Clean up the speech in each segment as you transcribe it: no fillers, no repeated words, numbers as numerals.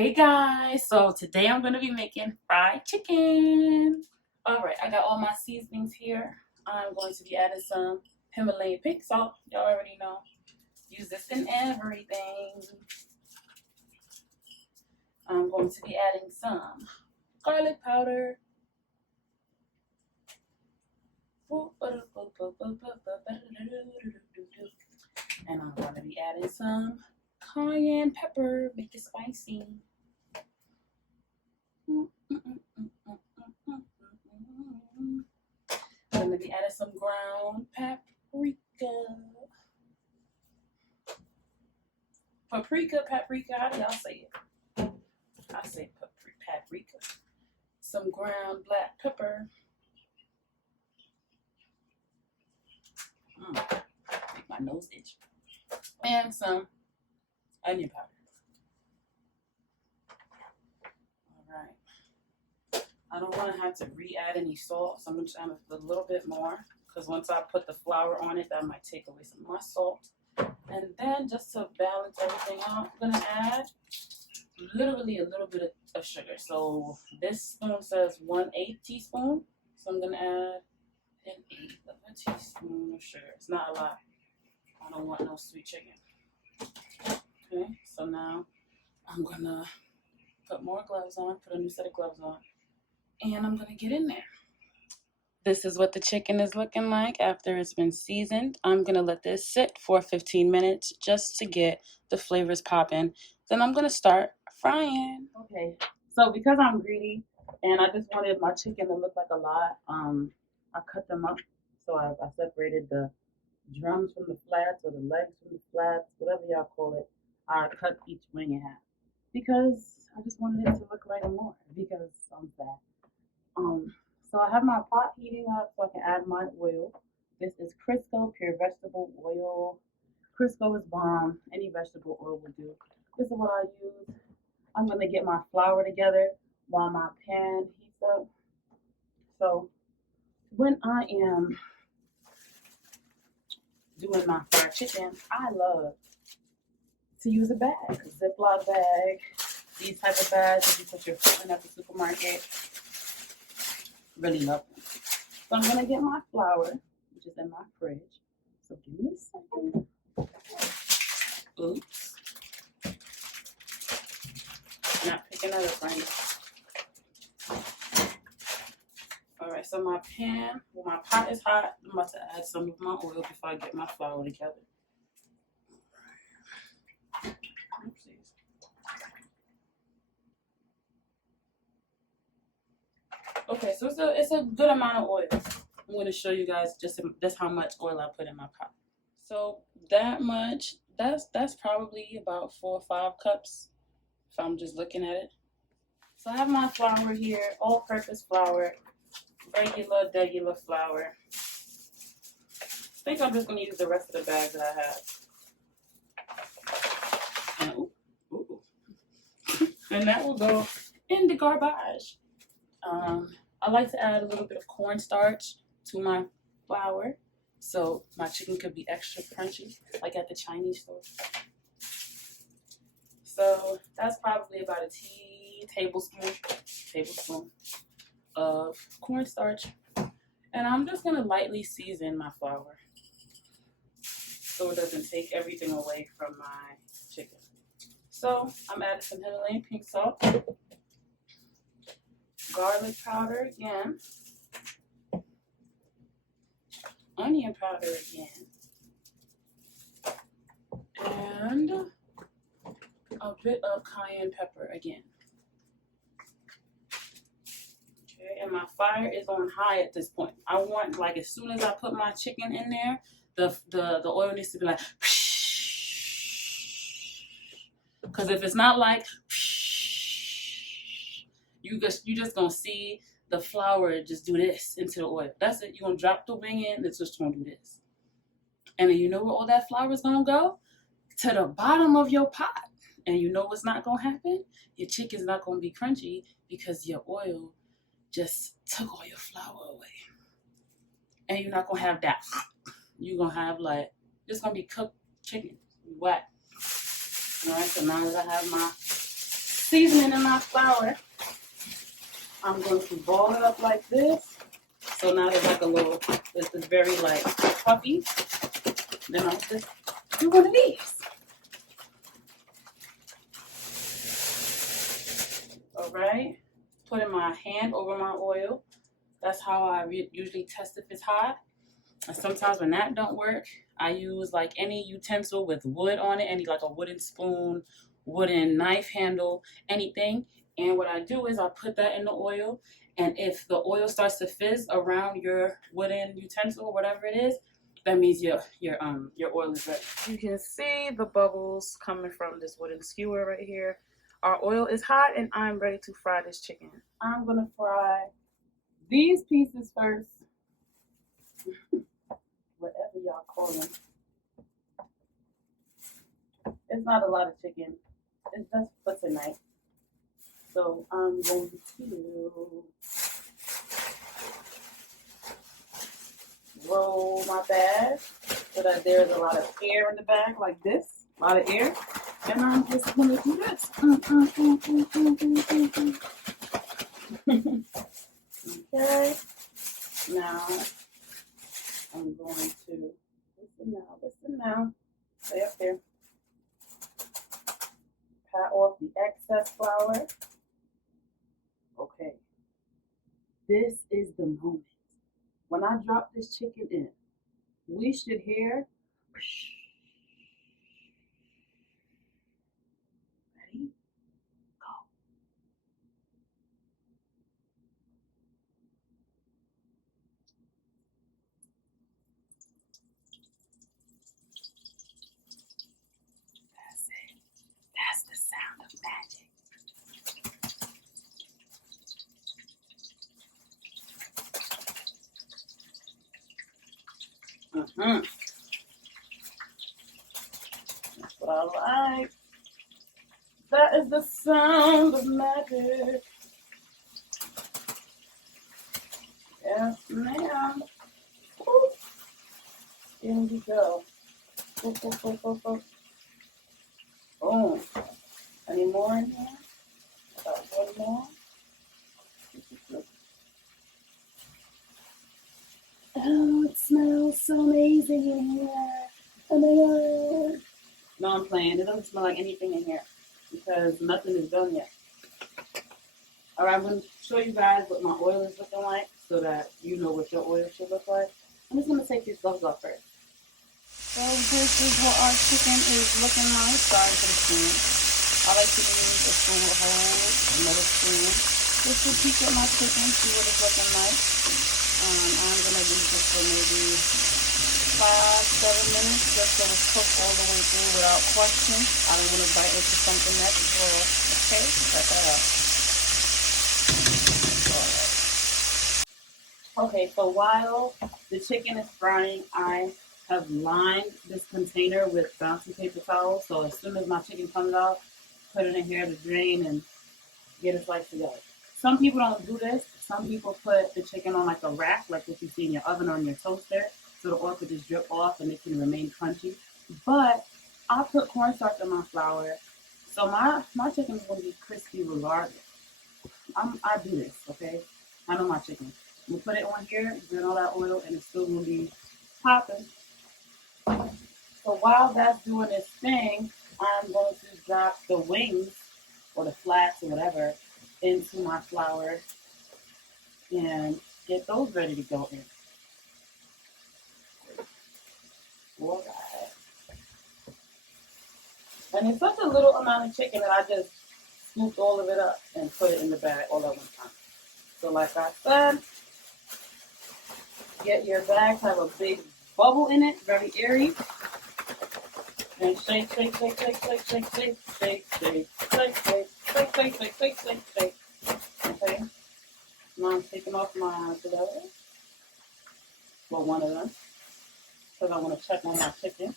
Hey guys, so today I'm going to be making fried chicken. Alright, I got all my seasonings here. I'm going to be adding some Himalayan pink salt. Y'all already know. Use this in everything. I'm going to be adding some garlic powder. And I'm going to be adding some cayenne pepper, make it spicy. I'm going to be adding some ground paprika. Paprika, how do y'all say it? I say paprika. Some ground black pepper. Make my nose itch. And some onion powder. Alright. I don't want to have to re-add any salt, so I'm going to add a little bit more, because once I put the flour on it, that might take away some of my salt. And then just to balance everything out, I'm going to add literally a little bit of sugar. So this spoon says 1/8 teaspoon, so I'm going to add 1/8 of a teaspoon of sugar. It's not a lot. I don't want no sweet chicken. Okay, so now I'm going to put more gloves on, put a new set of gloves on, and I'm going to get in there. This is what the chicken is looking like after it's been seasoned. I'm going to let this sit for 15 minutes just to get the flavors popping. Then I'm going to start frying. Okay, so because I'm greedy and I just wanted my chicken to look like a lot, I cut them up. So I separated the drums from the flats, or the legs from the flats, whatever y'all call it. I cut each wing in half because I just wanted it to look like more, because I'm fat. So I have my pot heating up so I can add my oil. This is Crisco pure vegetable oil. Crisco is bomb. Any vegetable oil will do. This is what I use. I'm going to get my flour together while my pan heats up. So when I am doing my fried chicken, I love to use a bag, a Ziploc bag. These type of bags you put your food in at the supermarket. Really love them. So I'm gonna get my flour, which is in my fridge. So give me a second. Oops. Not picking that up right now. Alright, so my pan, well, my pot is hot. I'm about to add some of my oil before I get my flour together. Oopsies. Okay, so it's a good amount of oil. I'm going to show you guys just how much oil I put in my pot. So that much, that's probably about 4 or 5 cups if I'm just looking at it. So I have my flour here, all-purpose flour, regular flour. I think I'm just going to use the rest of the bag that I have. And, and that will go in the garbage. I like to add a little bit of cornstarch to my flour so my chicken could be extra crunchy, like at the Chinese store. So that's probably about a tablespoon of cornstarch. And I'm just going to lightly season my flour so it doesn't take everything away from my chicken. So I'm adding some Himalayan pink salt. Garlic powder again, onion powder again, and a bit of cayenne pepper again. Okay, and my fire is on high at this point. I want, like, as soon as I put my chicken in there, the oil needs to be like, because if it's not like, you just gonna see the flour just do this into the oil. That's it. You're gonna drop the wing in, it's just gonna do this. And then you know where all that flour is gonna go? To the bottom of your pot. And you know what's not gonna happen? Your chicken's not gonna be crunchy because your oil just took all your flour away. And you're not gonna have that. You're gonna have, like, it's gonna be cooked chicken. Wet. Alright, so now that I have my seasoning in my flour. I'm going to ball it up like this. So now there's like a little, this is very like puffy. Then I'll just do one of these. All right. Putting my hand over my oil. That's how I usually test if it's hot. And sometimes when that don't work, I use like any utensil with wood on it, any like a wooden spoon, wooden knife handle, anything. And what I do is I put that in the oil, and if the oil starts to fizz around your wooden utensil or whatever it is, that means your oil is ready. You can see the bubbles coming from this wooden skewer right here. Our oil is hot, and I'm ready to fry this chicken. I'm gonna fry these pieces first, whatever y'all call them. It's not a lot of chicken. It's just for tonight. So I'm going to roll my bag so that there's a lot of air in the bag, like this, a lot of air. And I'm just going to do this. Okay. Now, I'm going to, listen now. Stay up there. Pat off the excess flour. Okay. This is the moment. When I drop this chicken in, we should hear. Ready? Go. That's it. That's the sound of magic. That's what I like. That is the sound of magic. Yes, ma'am. Woo. In we go. Boom. Any more in here? About one more. Oh, it smells so amazing in here. Oh my god. No, I'm playing. It doesn't smell like anything in here because nothing is done yet. Alright, I'm going to show you guys what my oil is looking like so that you know what your oil should look like. I'm just going to take these gloves off first. So this is what our chicken is looking like. Sorry for the spoon. I like to use a spoon with holes, another spoon, just to peek at my chicken, see what it's looking like. I'm going to leave this for maybe 5-7 minutes just so it's cooked all the way through without question. I don't want to bite into something that's raw. Okay, cut that out. Okay, so while the chicken is frying, I have lined this container with bouncy paper towels. So as soon as my chicken comes out, put it in here to drain and get it sliced together. Some people don't do this. Some people put the chicken on like a rack, like what you see in your oven or in your toaster, so the oil could just drip off and it can remain crunchy. But I put cornstarch in my flour, so my chicken is going to be crispy regardless. I do this, okay? I know my chicken. I'm going to put it on here, drain all that oil, and it's still going to be popping. So while that's doing its thing, I'm going to drop the wings or the flats or whatever into my flour and get those ready to go in. All right. And it's such a little amount of chicken that I just scooped all of it up and put it in the bag all at one time. So like I said, get your bag to have a big bubble in it, very airy. And shake, shake, shake, shake, shake, shake, shake, shake, shake, shake, shake, shake, shake, shake, shake, shake, shake. Okay. Now I'm taking off my gloves. Well, one of them. Because I want to check on my chicken.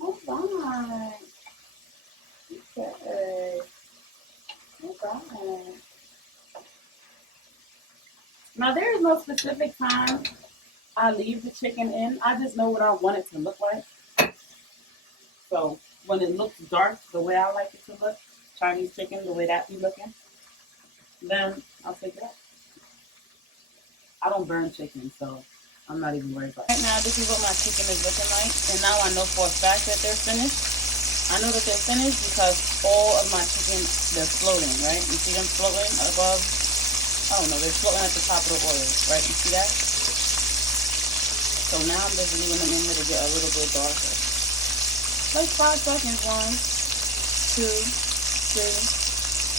All right. Okay. All right. Now there is no specific time I leave the chicken in. I just know what I want it to look like. So when it looks dark, the way I like it to look, Chinese chicken, the way that be looking, then I'll take it out. I don't burn chicken, so I'm not even worried about it. Right now, this is what my chicken is looking like. And now I know for a fact that they're finished. I know that they're finished because all of my chicken, they're floating, right? You see them floating above? I don't know, they're floating at the top of the oil, right? You see that? So now I'm just leaving them in here to get a little bit darker. Like 5 seconds. 1, 2, 3,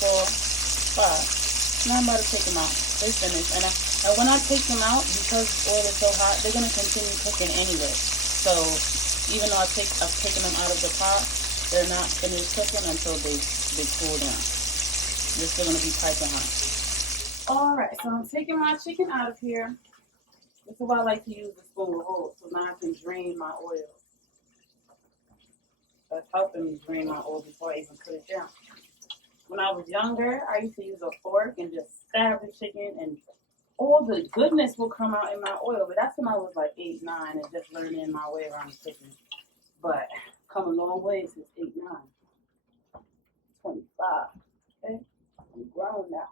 4, 5. Now I'm about to take them out. They're finished. And when I take them out, because oil is so hot, they're gonna continue cooking anyway. So even though I've taken them out of the pot, they're not finished cooking until they cool down. They're still gonna be piping hot. All right, so I'm taking my chicken out of here. This is why I like to use the spoon with holes, so now I can drain my oil. That's helping me drain my oil before I even put it down. When I was younger, I used to use a fork and just stab the chicken, and all the goodness will come out in my oil. But that's when I was like 8, 9, and just learning my way around the kitchen. But come a long way since 8, 9. 25. Okay, I'm grown now.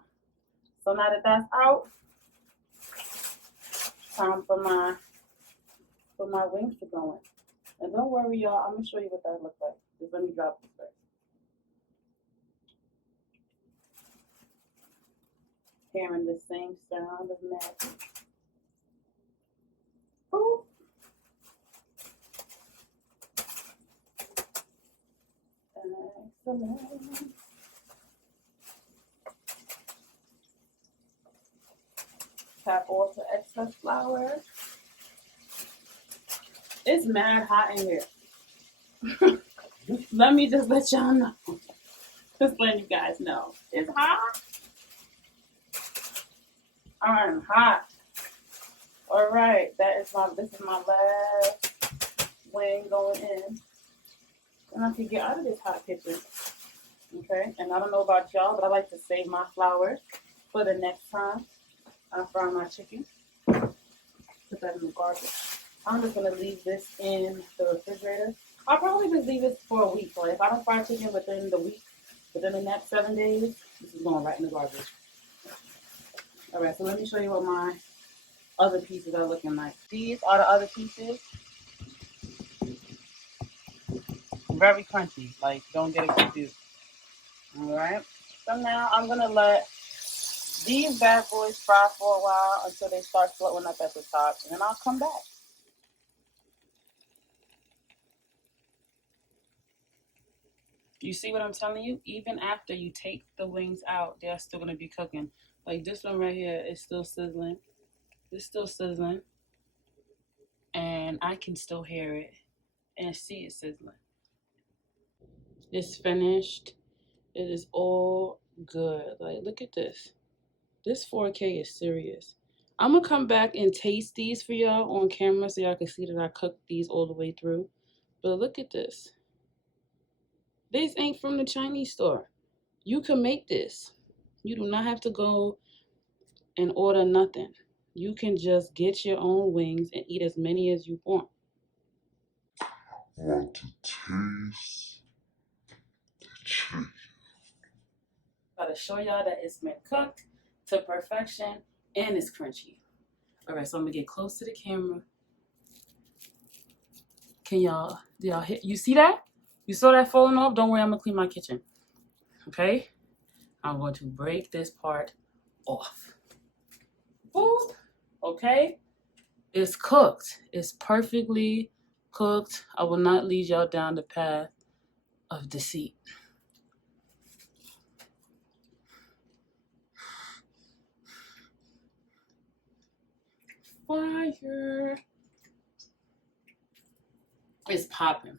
So now that that's out, time for my wings to go in. And don't worry, y'all. I'm gonna show you what that looks like. Just let me drop this first. Hearing the same sound of magic. Boop. Excellent. Tap off the excess flour. It's mad hot in here. Let me just let y'all know. Just letting you guys know. It's hot. I'm hot. All right, this is my last wing going in. And I can get out of this hot kitchen. Okay, and I don't know about y'all, but I like to save my flour for the next time I fry my chicken. Put that in the garbage. I'm just gonna leave this in the refrigerator. I'll probably just leave this for a week. Like if I don't fry chicken within the week, within the next 7 days, this is going right in the garbage. All right, so let me show you what my other pieces are looking like. These are the other pieces. Very crunchy, like don't get it confused. All right, so now I'm gonna let these bad boys fry for a while until they start floating up at the top, and then I'll come back. You see what I'm telling you? Even after you take the wings out, they're still gonna be cooking. Like this one right here is still sizzling. It's still sizzling. And I can still hear it and see it sizzling. It's finished. It is all good. Like, look at this. This 4K is serious. I'm gonna come back and taste these for y'all on camera so y'all can see that I cooked these all the way through. But look at this. This ain't from the Chinese store. You can make this. You do not have to go and order nothing. You can just get your own wings and eat as many as you want. Want to taste the chicken. Gotta show y'all that it's been cooked to perfection and it's crunchy. All right, so I'm gonna get close to the camera. Do y'all hit? You see that? You saw that falling off? Don't worry, I'm gonna clean my kitchen. Okay? I'm going to break this part off. Boop. Okay? It's cooked. It's perfectly cooked. I will not lead y'all down the path of deceit. Fire. It's popping.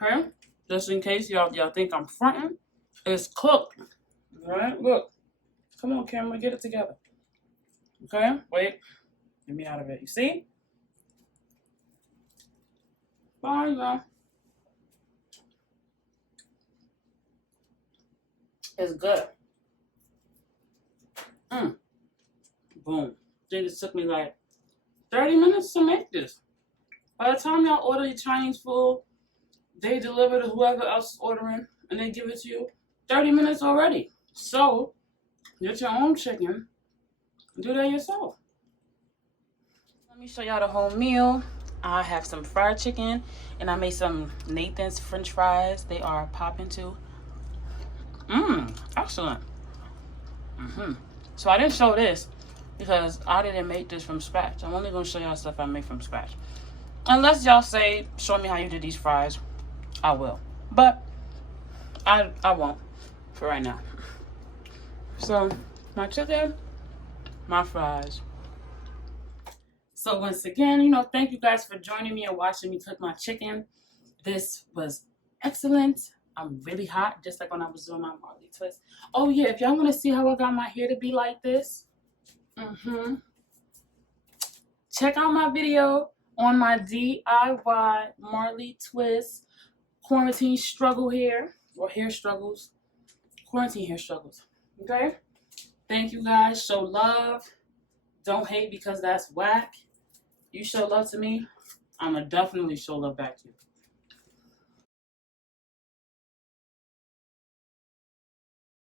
Okay? Just in case y'all think I'm fronting, it's cooked. Alright? Look. Come on, camera, get it together. Okay? Wait. Get me out of it. You see? Fire. It's good. Boom. It just took me like 30 minutes to make this. By the time y'all order your Chinese food, they deliver to whoever else is ordering, and they give it to you 30 minutes already. So get your own chicken and do that yourself. Let me show y'all the whole meal. I have some fried chicken, and I made some Nathan's French fries. They are popping too. Excellent. So I didn't show this because I didn't make this from scratch. I'm only gonna show y'all stuff I make from scratch. Unless y'all say, show me how you did these fries, I will. But I won't for right now. So my chicken, my fries. So once again, you know, thank you guys for joining me and watching me cook my chicken. This was excellent. I'm really hot, just like when I was doing my Marley twist. Oh yeah, if y'all want to see how I got my hair to be like this, check out my video on my DIY Marley twist quarantine struggle hair, or hair struggles, quarantine hair struggles. Okay? Thank you guys. Show love. Don't hate because that's whack. You show love to me, I'ma definitely show love back to you.